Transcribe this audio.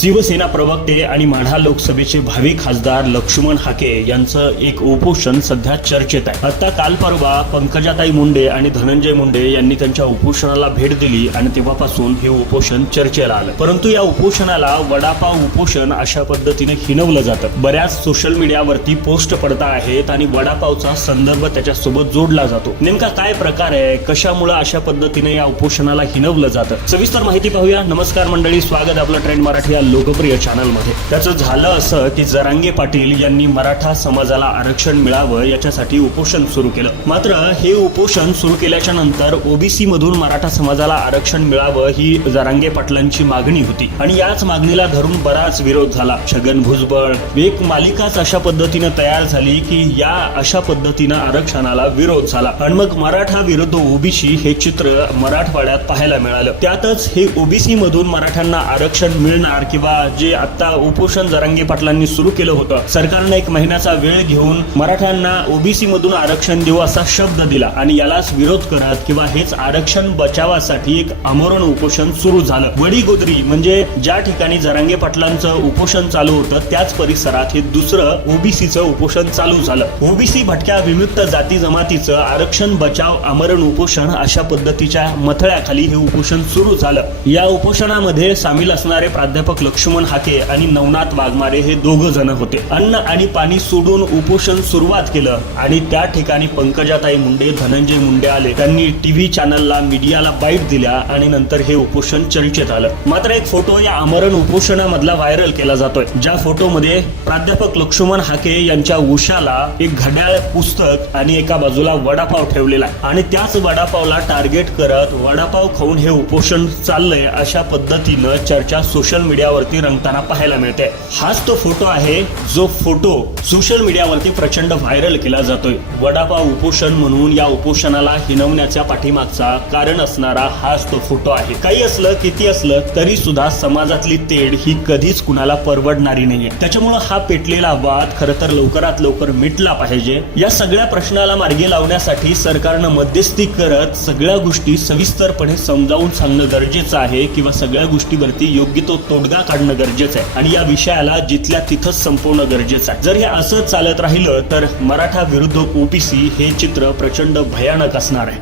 शिवसेना प्रवक्ते आणि माढा लोकसभेचे भावी खासदार लक्ष्मण हाके यांचं एक उपोषण सध्या चर्चेत आहे. आता काल परवा पंकजाताई मुंडे आणि धनंजय मुंडे यांनी त्यांच्या उपोषणाला भेट दिली आणि तेव्हापासून हे उपोषण चर्चेला आलं. परंतु या उपोषणाला वडापाव उपोषण अशा पद्धतीने हिनवलं जातं. बऱ्याच सोशल मीडियावरती पोस्ट पडता आहेत आणि वडापावचा संदर्भ त्याच्यासोबत जोडला जातो. नेमका काय प्रकार आहे? कशामुळे अशा पद्धतीने या उपोषणाला हिनवलं जातं? सविस्तर माहिती पाहूया. नमस्कार मंडळी. स्वागत आपलं ट्रेंड मराठी या लोकप्रिय चॅनलमध्ये त्याचं झालं असं की जरांगे पाटील यांनी मराठा समाजाला आरक्षण मिळावं याच्यासाठी उपोषण सुरू केलं. मात्र हे उपोषण सुरू केल्याच्यानंतर ओबीसी मधून मराठा समाजाला आरक्षण मिळावं ही जरांगे पाटलांची मागणी होती. आणि याच मागणीला धरून बराच विरोध झाला. छगन भुजबळ एक मालिकाच अशा पद्धतीनं तयार झाली की या अशा पद्धतीनं आरक्षणाला विरोध झाला. आणि मग मराठा विरुद्ध ओबीसी हे चित्र मराठवाड्यात पाहायला मिळालं. त्यातच हे ओबीसी मधून मराठ्यांना आरक्षण मिळणार किंवा जे आता उपोषण जरांगे पाटलांनी सुरू केलं होतं सरकारनं एक महिन्याचा वेळ घेऊन मराठ्यांना ओबीसी मधून आरक्षण देऊ असा शब्द दिला आणि यालाच विरोध करत किंवा हेच आरक्षण बचावासाठी एक आमरण उपोषण सुरू झालं. वडी गोदरी म्हणजे ज्या ठिकाणी जरांगे पाटलांचं उपोषण चालू होतं त्याच परिसरात हे दुसरं ओबीसीचं उपोषण चालू झालं. ओबीसी भटक्या विमुक्त जाती जमातीचं आरक्षण बचाव आमरण उपोषण अशा पद्धतीच्या मथळ्याखाली हे उपोषण सुरू झालं. या उपोषणामध्ये सामील असणारे प्राध्यापक लक्ष्मण हाके आणि नवनाथ वाघमारे हे दोघ जण होते. अन्न आणि पाणी सोडून उपोषण सुरुवात केलं आणि त्या ठिकाणी पंकजाताई मुंडे धनंजय मुंडे आले. त्यांनी टीव्ही चॅनलला मीडियाला बाईट दिल्या आणि नंतर हे उपोषण चर्चेत आलं. मात्र एक फोटो या आमरण उपोषणामधला व्हायरल केला जातोय. ज्या फोटोमध्ये प्राध्यापक लक्ष्मण हाके यांच्या उशाला एक घड्याळ पुस्तक आणि एका बाजूला वडापाव ठेवलेला आहे. आणि त्याच वडापावला टार्गेट करत वडापाव खाऊन हे उपोषण चाललंय अशा पद्धतीनं चर्चा सोशल मीडियावर मीडियावरती रंगताना पाहायला मिळते. हाच तो फोटो आहे जो फोटो सोशल मीडियावरती प्रचंड व्हायरल केला जातोय. वडापाव उपोषण म्हणून या उपोषणाला हिनवण्याच्या पाठीमागचा कारण असणारा हाच तो फोटो आहे. काही असलं किती असलं तरी सुद्धा समाजातली तेढ ही कधीच कुणाला परवडणारी नाहीये. त्याच्यामुळं हा पेटलेला वाद खरं तर लवकरात लवकर मिटला पाहिजे. या सगळ्या प्रश्नाला मार्गी लावण्यासाठी सरकारनं मध्यस्थी करत सगळ्या गोष्टी सविस्तरपणे समजावून सांगणं गरजेचं आहे किंवा सगळ्या गोष्टीवरती योग्य तो तोडगा काढणं गरजेचं आहे. आणि या विषयाला जिथल्या तिथंच संपवणं गरजेचं आहे. जर हे असंच चालत राहिलं तर मराठा विरुद्ध ओबीसी हे चित्र प्रचंड भयानक असणार आहे.